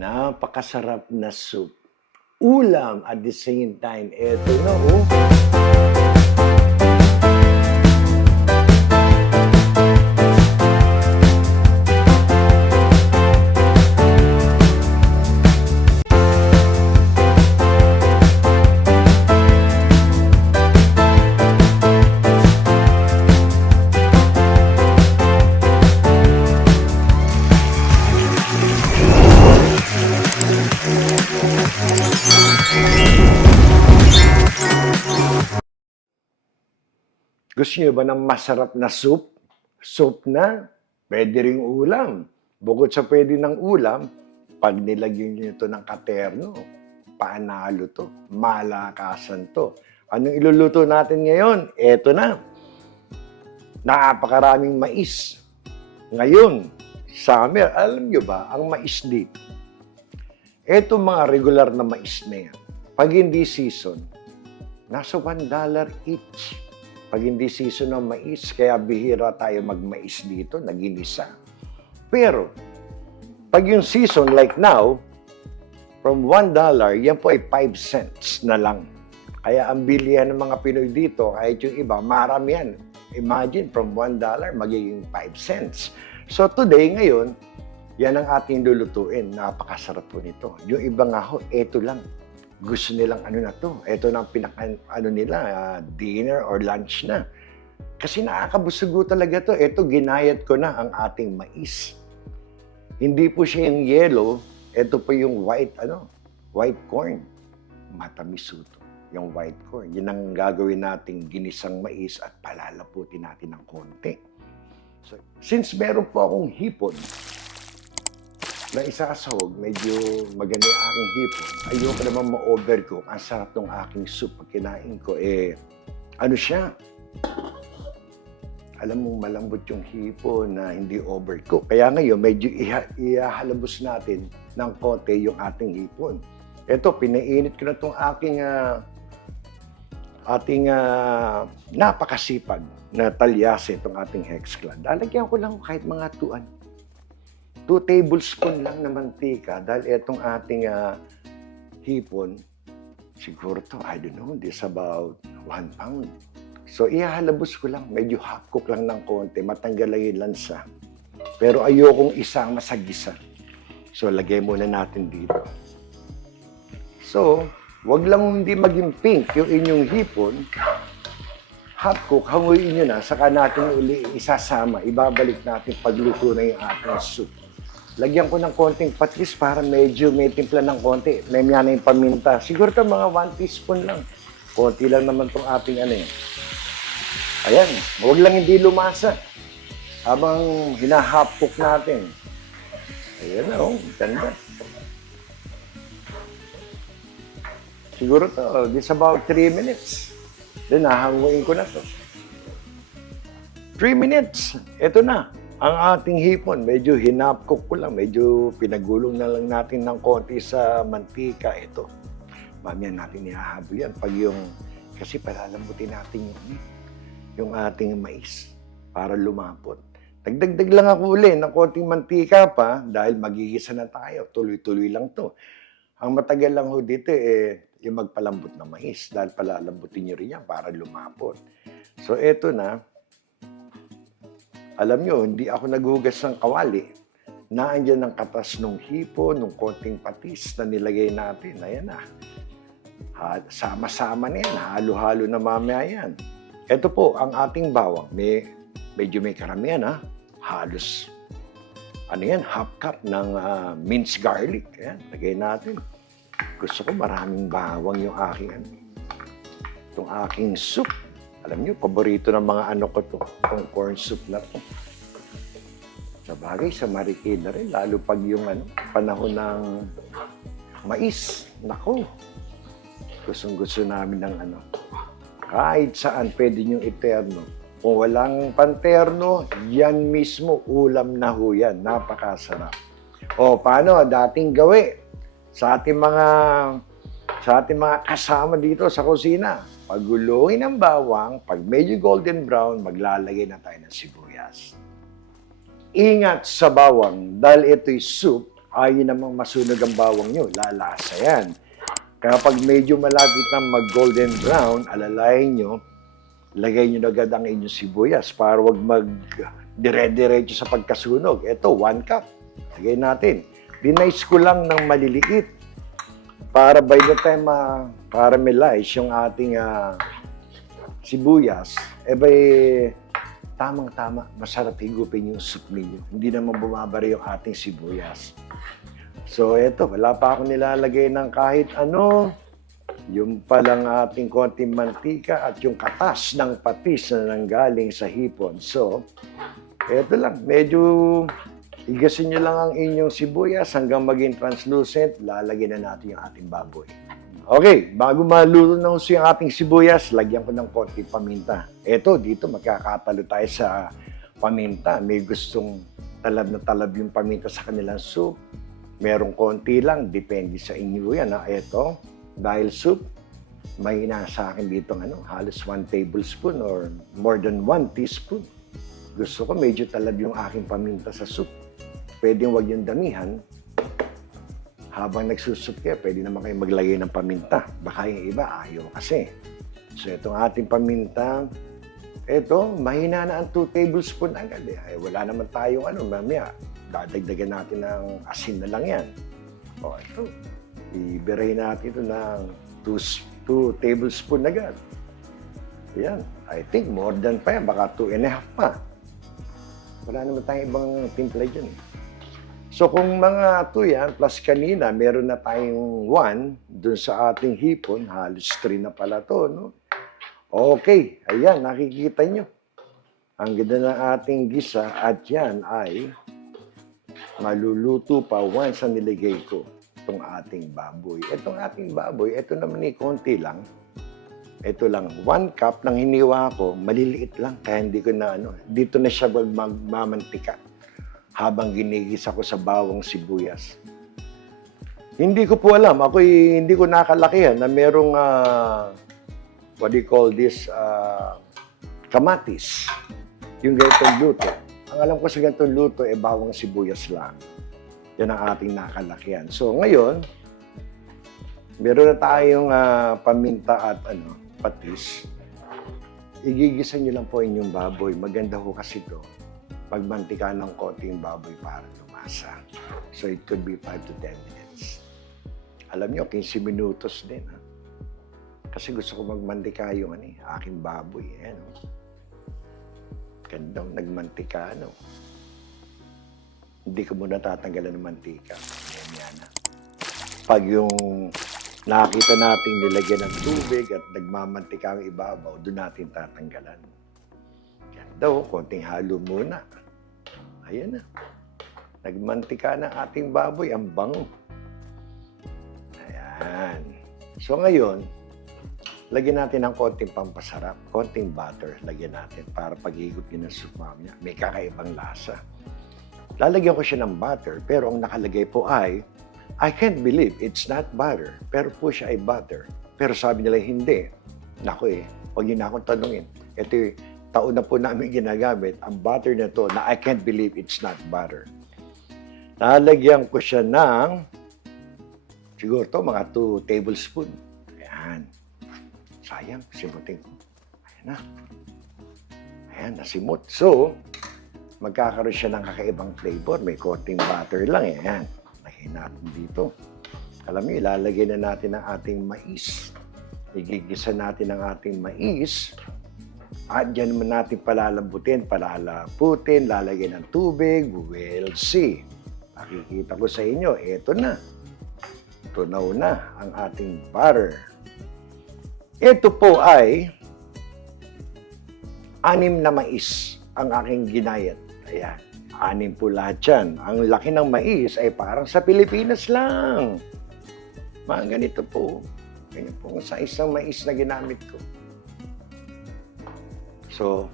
Napakasarap na soup. Ulam at the same time. Eto na, oh. Gusto niyo ba ng masarap na soup? Soup na, pwede ring ulam. Bukod sa pwede ng ulam, pag nilagyan niyo ito ng katerno, panalo to, malakasan to. Anong iluluto natin ngayon? Eto na. Napakaraming mais. Ngayon, summer, alam niyo ba, ang mais dito, eto mga regular na mais na yan, pag hindi season, nasa $1 each. Pag hindi season ng mais, kaya bihira tayo magmais dito, nag-inisa. Pero, pag yung season like now, from $1, yan po ay 5 cents na lang. Kaya ang bilihan ng mga Pinoy dito, kahit yung iba, marami yan. Imagine, from $1, magiging 5 cents. So today, ngayon, yan ang ating lulutuin. Napakasarap po nito. Yung iba nga ho, eto lang. Gusto nilang ano na to. Ito na ang dinner or lunch na. Kasi nakakabusog talaga to. Ito, ginayat ko na ang ating mais. Hindi po siya yung yellow. Ito po yung white corn. Matamis ito, yung white corn. Yan ang gagawin nating ginisang mais at palalaputin natin ng konti. So, since meron po akong hipon, na isasahog, medyo maganda yung aking hipon. Ayoko naman ma-overcook. Ang sarap ng aking soup. Pag kinain ko, ano siya? Alam mo, malambot yung hipon na hindi overcook. Kaya ngayon, medyo ihahalabos natin ng konti yung ating hipon. Ito, pinainit ko na itong ating napakasipag na talyase, itong ating hexclad. Lalagyan ko lang kahit mga 2 tablespoon lang na mantika dahil itong ating hipon, siguro to, I don't know, this about 1 pound. So, ihahalabos ko lang, medyo half cook lang ng konti, matanggal lang yung lansa. Pero ayokong isama sa gisa. So, lagay muna natin dito. So, wag lang hindi maging pink yung inyong hipon, half cook, hanguin nyo na, saka natin uli isasama, ibabalik natin pagluto na yung ating soup. Lagyan ko ng konting patis para medyo may timpla ng konti. May na yung paminta. Siguro ito mga 1 teaspoon lang. Konti lang naman itong ating Ayan, huwag lang hindi lumasa. Habang hinahapok natin. Ayan na, ganda. Siguro ito, this about 3 minutes. Then, nahanguin ko na to. 3 minutes. Ito na. Ang ating hipon, medyo hinapcook ko lang, medyo pinagulong na lang natin ng konti sa mantika. Ito, mamaya natin ihahabol yan. Kasi palalambutin natin yung ating mais para lumapot. Dagdag lang ako uli ng konting mantika pa dahil magigisa na tayo. Tuloy-tuloy lang to. Ang matagal lang ho dito yung magpalambot na mais dahil palalambutin nyo rin yan para lumapot. So, eto na. Alam nyo, hindi ako naghugas ng kawali. Naandyan ang katas ng hipon, ng konting patis na nilagay natin. Ayan na. Sama-sama na yan. Halo-halo na mamaya yan. Ito po, ang ating bawang. Medyo may karamihan, halos, half cup ng minced garlic. Ayan, lagay natin. Gusto ko maraming bawang yung itong aking soup. Alam niyo, paborito ng mga ko to, itong corn soup na to. Sa bagay, sa Marikina rin, lalo pag yung panahon ng mais. Nako, gustong-gusto namin ng kahit saan pwede nyo iterno. Kung walang panterno, yan mismo, ulam na ho yan. Napakasarap. O, paano? Dating gawi sa ating mga kasama dito sa kusina. Paguluin ang bawang, pag medyo golden brown, maglalagay na tayo ng sibuyas. Ingat sa bawang dahil ito'y soup ayaw namang masunog ang bawang nyo, lalasa yan. Kaya pag medyo malapit na mag-golden brown, alalayan nyo, lagay nyo na agad ang inyong sibuyas para wag dire-diretso sa pagkasunog. Ito, 1 cup. Lagay natin. Dinice ko lang ng maliliit para by the time caramelize yung ating sibuyas, tamang-tama, masarap higupin yung soup ninyo. Hindi naman bumabari yung ating sibuyas. So, eto, wala pa ako nilalagay ng kahit ano. Yung palang ating konting mantika at yung katas ng patis na nanggaling sa hipon. So, eto lang, medyo higasin nyo lang ang inyong sibuyas hanggang maging translucent. Lalagyan na natin yung ating baboy. Okay, bago maluto na uso yung ating sibuyas, lagyan ko ng konting paminta. Eto, dito magkakatalo tayo sa paminta. May gustong talab na talab yung paminta sa kanilang soup. Merong konti lang, depende sa inyo yan. Eto, dahil soup, may nasa akin dito halos 1 tablespoon or more than 1 teaspoon. Gusto ko medyo talab yung aking paminta sa soup. Pwedeng wag yung damihan. Habang nagsusup kayo, pwede naman kayo maglagay ng paminta. Baka yung iba, ayaw kasi. So, itong ating paminta, ito, mahina na ang 2 tablespoon agad. Wala naman tayong mamaya. Dadagdagan natin ng asin na lang yan. O, ito. Ibirahin natin ito ng 2 tablespoon agad. Yan. I think more than pa yan. Baka 2.5 pa. Wala naman tayong ibang timpla dyan. So kung mga 2 yan, plus kanina, meron na tayong 1 dun sa ating hipon. Halos 3 na pala to, no? Okay. Ayan, nakikita nyo. Ang ganda ng ating gisa at yan ay maluluto pa once na niligay ko itong ating baboy. Itong ating baboy, ito naman konti lang. Ito lang, 1 cup ng hiniwa ko, maliliit lang. Kaya hindi ko na dito na siya magmamantika habang ginigisa ko sa bawang sibuyas. Hindi ko po alam. Hindi ko nakalakihan na merong, what do you call this, kamatis. Yung ganitong luto. Ang alam ko sa ganitong luto, bawang sibuyas lang. Yan ang ating nakalakihan. So, ngayon, meron na tayong paminta at patis. Igigisa nyo lang po inyong baboy. Maganda ho kasi ito. Magmantika ng konting baboy para lumasa. So, it could be 5 to 10 minutes. Alam nyo, 15 minutos din. Kasi gusto ko magmantika yung aking baboy. Gandang nagmantika, Hindi ko muna tatanggalan ng mantika. Yan. Pag yung nakita natin nilagyan ng tubig at nagmamantika ang ibabaw, doon natin tatanggalan. Ganda konting halo muna. Ayan na. Nagmantika na ating baboy. Ang bango. Ayan. So ngayon, lagyan natin ng konting pampasarap. Konting butter. Lagyan natin para pag-higop yun ng soup mamaya. May kakaibang lasa. Lalagyan ko siya ng butter. Pero ang nakalagay po ay, I can't believe it's not butter. Pero po siya ay butter. Pero sabi nila hindi. Naku huwag niyo na akong tanungin. Ito taon na po namin ginagamit ang butter na to na I can't believe it's not butter. Nalagyan ko siya ng siguro to mga 2 tablespoon. Ayan. Sayang, simutin ko. Ayan na. Ayan, nasimot. So, magkakaroon siya ng kakaibang flavor. May konting butter lang. Ayan. Lagyan natin dito. Alam niyo, ilalagay na natin ang ating mais. Igigisa natin ang ating mais. At dyan naman natin palalaputin, lalagyan ng tubig, we'll see. Nakikita ko sa inyo, eto na. Tunaw na ang ating butter. Ito po ay 6 na mais ang aking ginayat. Ayan, 6 po lahat yan. Ang laki ng mais ay parang sa Pilipinas lang. Mga ganito po. Ganyan po sa isang mais na ginamit ko. So,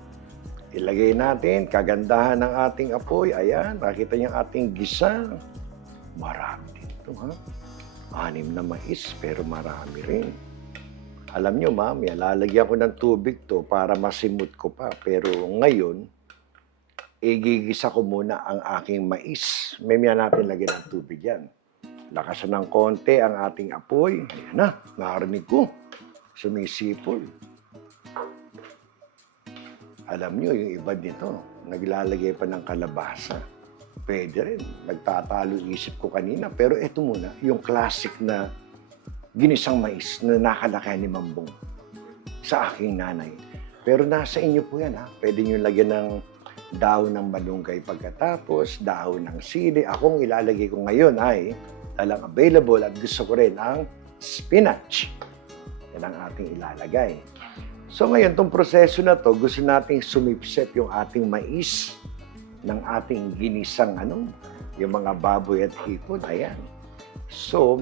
ilagay natin, kagandahan ng ating apoy. Ayan, nakita niyo ang ating gisa. Marami dito, 6 na mais, pero marami rin. Alam niyo, lalagyan ko ng tubig to para masimot ko pa. Pero ngayon, igigisa ko muna ang aking mais. Mamaya natin lagyan ng tubig yan. Lakasan ng konti ang ating apoy. Ayan na, narinig ko. Sumisipol. Alam nyo, yung iba dito, naglalagay pa ng kalabasa. Pwede rin. Nagtatalo isip ko kanina. Pero ito muna, yung classic na ginisang mais na nakalakay ni Mambong sa aking nanay. Pero nasa inyo po yan, ha? Pwede nyo lagyan ng dahon ng malunggay pagkatapos, dahon ng sili. Akong ilalagay ko ngayon ay talang available at gusto ko rin ang spinach. Yan ang ating ilalagay. So ngayon, itong proseso na to, gusto nating sumipsip yung ating mais ng ating ginisang yung mga baboy at hipon. Ayan. So,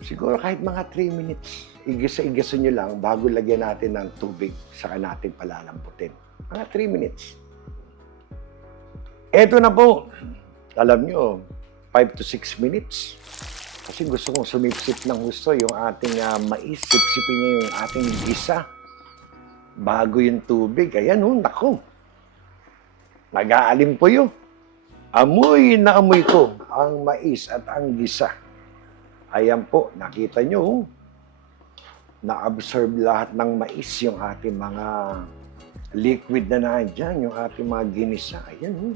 siguro kahit mga 3 minutes, igisa-igisa nyo lang bago lagyan natin ng tubig, saka natin palalambutin. Mga 3 minutes. Eto na po. Alam nyo, 5 to 6 minutes. Kasi gusto kong sumipsip ng gusto yung ating mais. Sipsipin niya yung ating gisa. Bago yung tubig. Ayan, naku. Nag-aalim po yun. Amoy na amoy ko ang mais at ang gisa. Ayan po, nakita nyo, na-absorb lahat ng mais yung ating mga liquid na nandyan, yung ating mga ginisa. Ayan,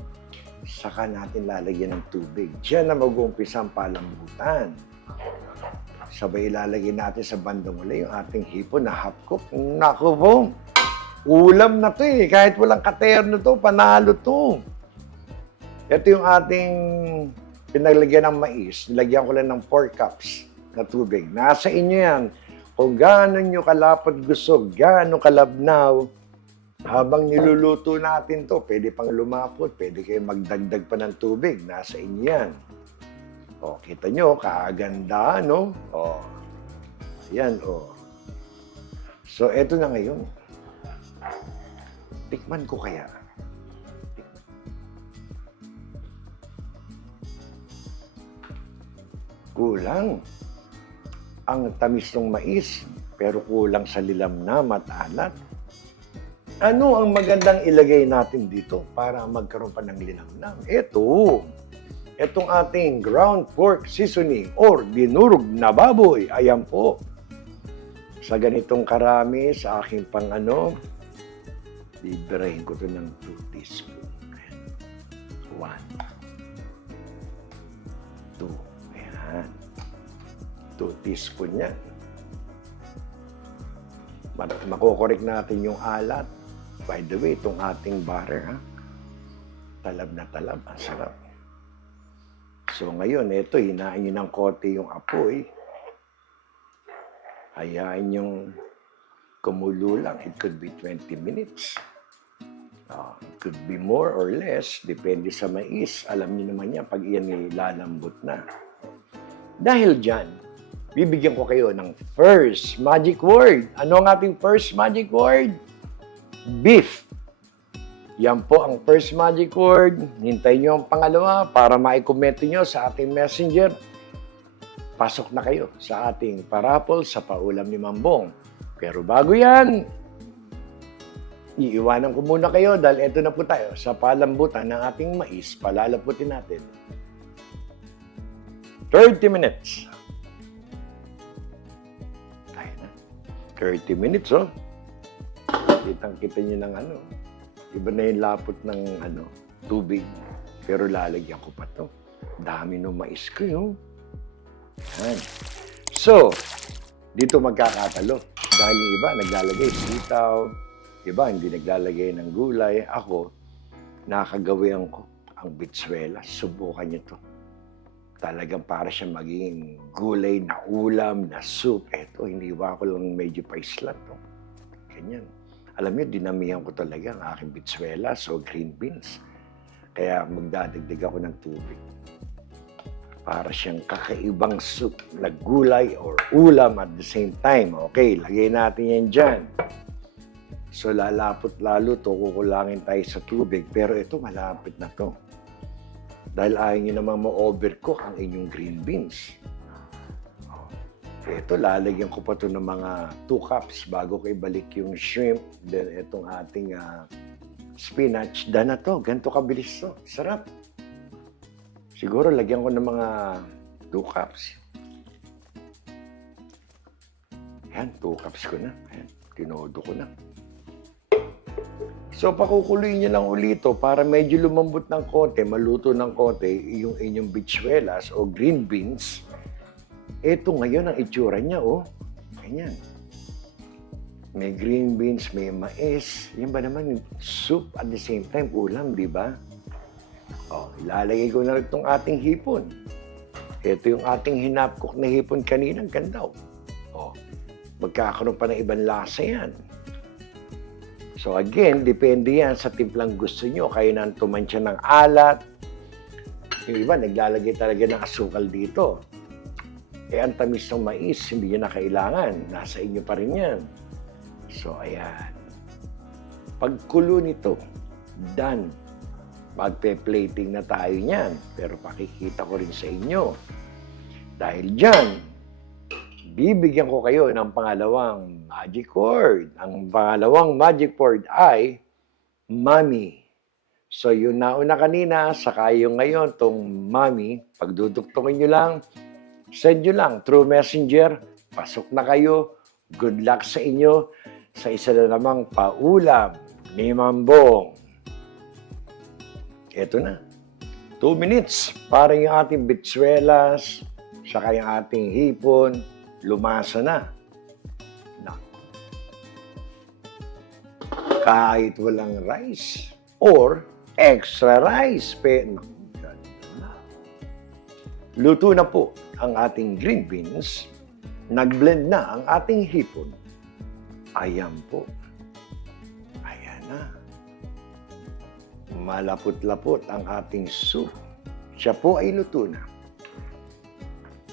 saka natin lalagyan ng tubig. Diyan na mag-uumpisa ang palambutan. Sabay ilalagay natin sa bandang uli yung ating hipon na half cook. Naku po, ulam na to eh. Kahit walang katerno to, panalo to. Ito yung ating pinaglagyan ng mais. Nilagyan ko lang ng 4 cups na tubig. Nasa inyo yan. Kung gaano nyo kalapad gusto, gaano kalabnaw, habang niluluto natin to, pwede pang lumapot, pwede kayo magdagdag pa ng tubig. Nasa inyo yan. O, kita nyo, kaaganda, no? O, ayan, o. So, eto na ngayon. Tikman ko kaya. Kulang ang tamis ng mais, pero kulang sa lilamnam at alat. Ano ang magandang ilagay natin dito para magkaroon pa ng linamnam? Itong ating ground pork seasoning or dinurog na baboy. Ayan po. Sa ganitong karami, sa aking bibirahin ko ito ng 2 teaspoon. 1, 2, ayan. 2 teaspoon yan. Makokorek natin yung alat. By the way, itong ating butter, talab na talab. Ang sarap. So ngayon, ito, hinain nyo ng konti yung apoy. Hayaan yung kumulo lang. It could be 20 minutes. It could be more or less. Depende sa mais. Alam niyo naman yan pag iyan lalambot na. Dahil dyan, bibigyan ko kayo ng first magic word. Ano ang ating first magic word? Beef. Yan po ang first magic word. Hintayin nyo ang pangalawa para maikomento nyo sa ating messenger. Pasok na kayo sa ating parapol sa paulam ni Mambong. Pero bago yan, iiwanan ko muna kayo dahil ito na po tayo sa palambutan ng ating mais. Palalaputin natin. 30 minutes. Tayo na. 30 minutes, oh. Kitang-kita nyo ng iba na yung lapot ng tubig. Pero lalagyan ko pa to. Dami ng mais ko, yun. Yan. So, dito magkakatalo. Dahil yung iba naglalagay sitaw, iba hindi naglalagay ng gulay. Ako, nakagawian ko ang bitsuela. Subukan nyo to. Talagang para siya maging gulay na ulam, na soup. Eto, hiniwa ko lang medyo paislat. No? Ganyan. Alam niyo, dinamihan ko talaga ang aking bitsuelas o green beans. Kaya magdadagdag ako ng tubig. Para siyang kakaibang soup na gulay or ulam at the same time. Okay, lagay natin yan dyan. So, lalapot lalo to, kukulangin tayo sa tubig. Pero ito, malapit na to. Dahil ayaw nyo naman ma-overcook ang inyong green beans. Ito, lalagyan ko pa ito ng mga 2 cups bago ko ibalik yung shrimp. Then, itong ating spinach, done na to. Ganito kabilis to. Sarap. Siguro lagyan ko ng mga 2 cups. Yan, 2 cups ko na. Ayan, tinodo ko na. So, pakukuluin nyo lang ulit to para medyo lumambot ng konti, maluto ng konti, yung inyong bichuelas o green beans. Ito ngayon ang itsura niya, oh. Ganyan. May green beans, may mais. Yan ba naman, soup at the same time, ulam, di ba? Oh, ilalagay ko na rin itong ating hipon. Ito yung ating hinapkok na hipon kanina, ganda, oh. Magkakaroon pa ng ibang lasa yan. So again, depende yan sa timplang gusto nyo. Kayo nang tumansya ng alat. Yung iba, naglalagay talaga ng asukal dito. Ang tamis ng mais, hindi nyo na kailangan. Nasa inyo pa rin yan. So, ayan. Pagkulo nito, done. Magpe-plating na tayo niyan. Pero pakikita ko rin sa inyo. Dahil dyan, bibigyan ko kayo ng pangalawang magic word. Ang pangalawang magic word ay mommy. So, yung nauna kanina, saka yung ngayon, tong mommy, pagdudugtungin nyo lang, send nyo lang through messenger, pasok na kayo, good luck sa inyo, sa isa na namang paulam ni Mambong. Ito na. 2 minutes para yung ating bitsuelas, saka yung ating hipon, lumasa na. Kahit walang rice or extra rice. Luto na po ang ating green beans. Nag-blend na ang ating hipon. Ayan po. Ayan na. Malapot-lapot ang ating soup. Siya po ay luto na.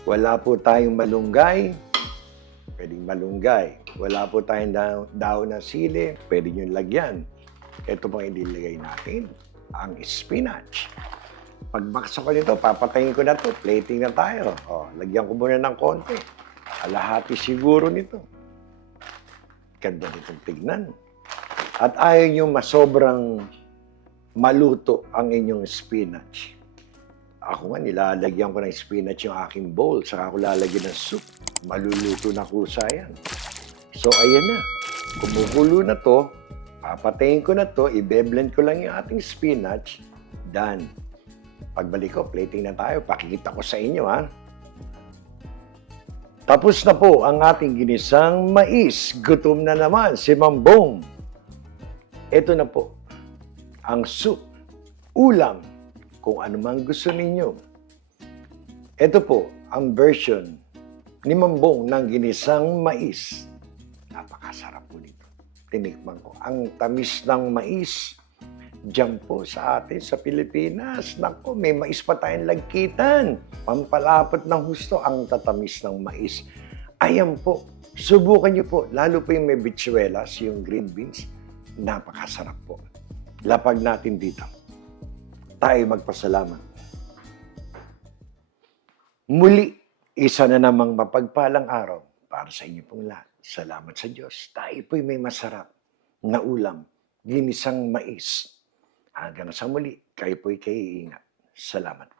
Wala po tayong malunggay. Pwedeng malunggay. Wala po tayong daon ng sili. Pwede nyo lagyan. Ito pong ililagay natin. Ang spinach. Pagbaksa ko nito, papatayin ko na to. Plating na tayo. O, lagyan ko muna ng konti. Kalahati siguro nito. Ganda nitong tignan. At ayaw nyo masobrang maluto ang inyong spinach. Ako nga, nilalagyan ko ng spinach yung aking bowl. Saka ako lalagyan ng soup. Maluluto na kusa yan. So, ayan na. Kumukulo na to. Papatayin ko na to. Ibe-blend ko lang yung ating spinach. Done. Pagbalik ko, plating na tayo. Pakikita ko sa inyo, ha. Tapos na po ang ating ginisang mais. Gutom na naman si Mambong. Ito na po. Ang soup. Ulam. Kung ano man gusto ninyo. Ito po ang version ni Mambong ng ginisang mais. Napakasarap po nito. Tinikman ko. Ang tamis ng mais. Diyan po sa atin sa Pilipinas. Naku, may mais pa tayong lagkitan. Pampalapot ng husto ang tatamis ng mais. Ayan po. Subukan niyo po. Lalo po yung may bichuelas, yung green beans. Napakasarap po. Lapag natin dito. Tayo magpasalamat. Muli, isa na namang mapagpalang araw para sa inyo pong lahat. Salamat sa Diyos. Tayo po'y may masarap na ulam, ginisang mais. Hanggang sa muli, kayo po'y kaiingat. Salamat.